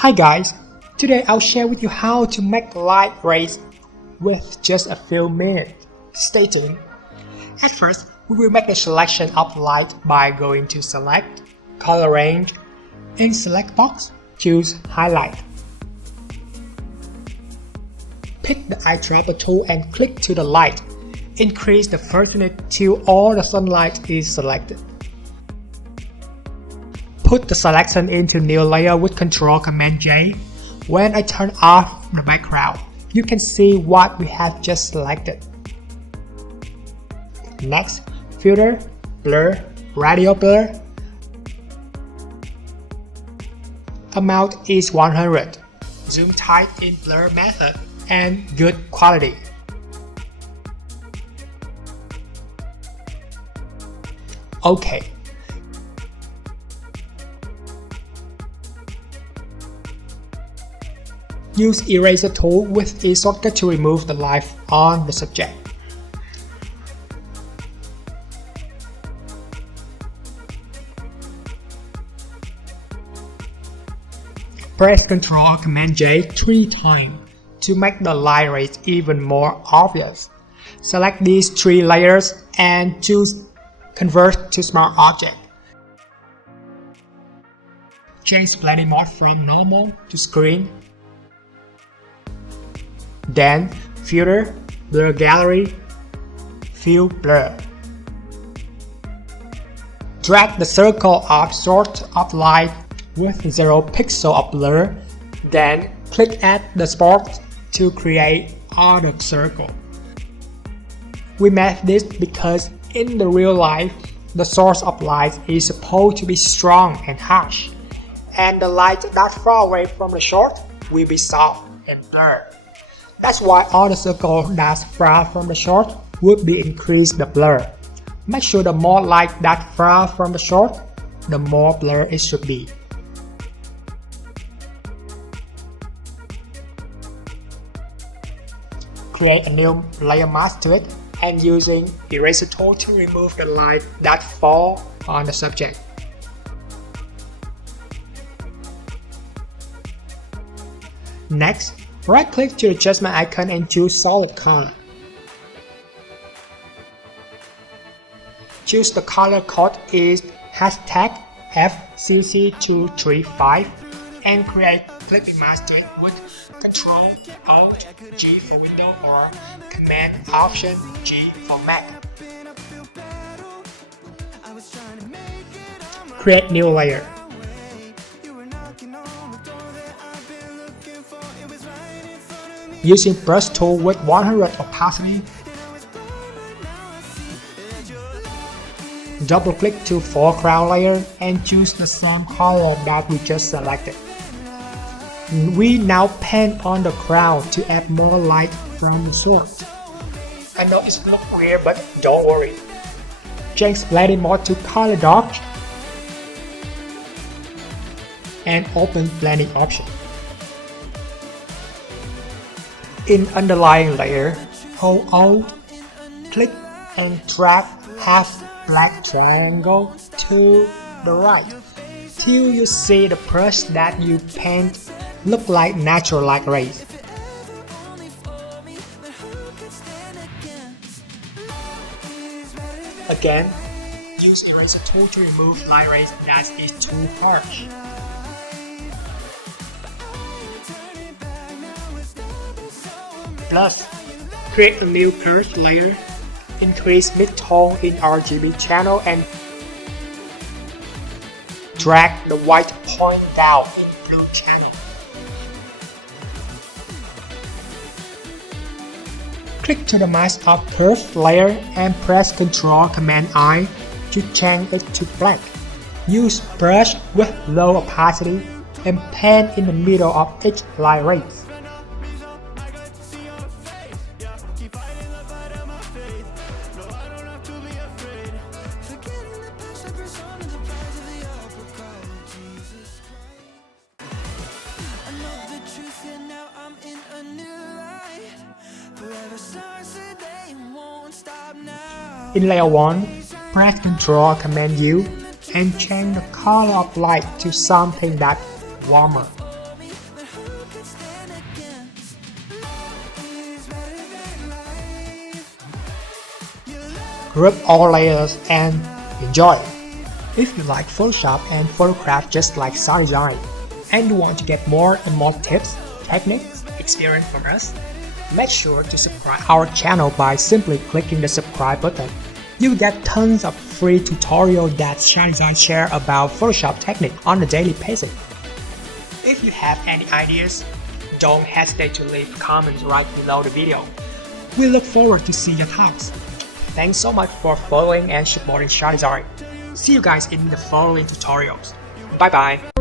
Hi guys, today I'll share with you how to make light rays with just a few minutes. Stay tuned. At first, we will make the selection of light by going to Select, Color Range. In Select box, choose Highlight. Pick the eyedropper tool and click to the light. Increase the freshness till all the sunlight is selected. Put the selection into new layer with Ctrl+Command+J. When I turn off the background, you can see what we have just selected. Next, Filter, Blur, Radial Blur. Amount is 100. Zoom tight in blur method and good quality. OK. Use eraser tool with a shortcut to remove the light on the subject. Press Ctrl+Command+J 3 times to make the light rays even more obvious. Select these 3 layers and choose Convert to Smart Object. Change blending mode from normal to screen. Then Filter, Blur Gallery, Fill Blur. Drag the circle of source of light with 0 pixel of blur, then click at the spot to create other circle. We made this because in the real life, the source of light is supposed to be strong and harsh, and the light that far away from the source will be soft and blurred. That's why all the circles that's far from the source would be increase the blur. Make sure the more light that far from the source, the more blur it should be. Create a new layer mask to it and using eraser tool to remove the light that fall on the subject. Next, right-click to the adjustment icon and choose Solid Color. Choose the color code is #FCC235 and create clipping mask with Ctrl+Alt+G for Windows or Command+Option+G for Mac. Create new layer. Using brush tool with 100 opacity, double click to foreground layer and choose the same color that we just selected. We now paint on the ground to add more light from the source. I know it looks weird, but don't worry. Change blending mode to color dark and open blending option. In underlying layer, hold Alt, click and drag half black triangle to the right till you see the brush that you paint look like natural light rays. Again, use eraser tool to remove light rays that is too harsh. Plus, create a new curved layer, increase mid-tone in RGB channel and drag the white point down in blue channel. Click to the mask of curved layer and press Ctrl+Command+I to change it to black. Use brush with low opacity and paint in the middle of each light rays. In layer 1, press Ctrl+Command+U and change the color of light to something that's warmer. group all layers, and enjoy. If you like Photoshop and photograph just like SaDesign, and you want to get more and more tips, techniques, experience from us, make sure to subscribe our channel by simply clicking the subscribe button. You will get tons of free tutorials that SaDesign share about Photoshop technique on a daily basis. If you have any ideas, don't hesitate to leave comments right below the video. We look forward to see your thoughts. Thanks so much for following and supporting SaDesign. See you guys in the following tutorials. Bye bye.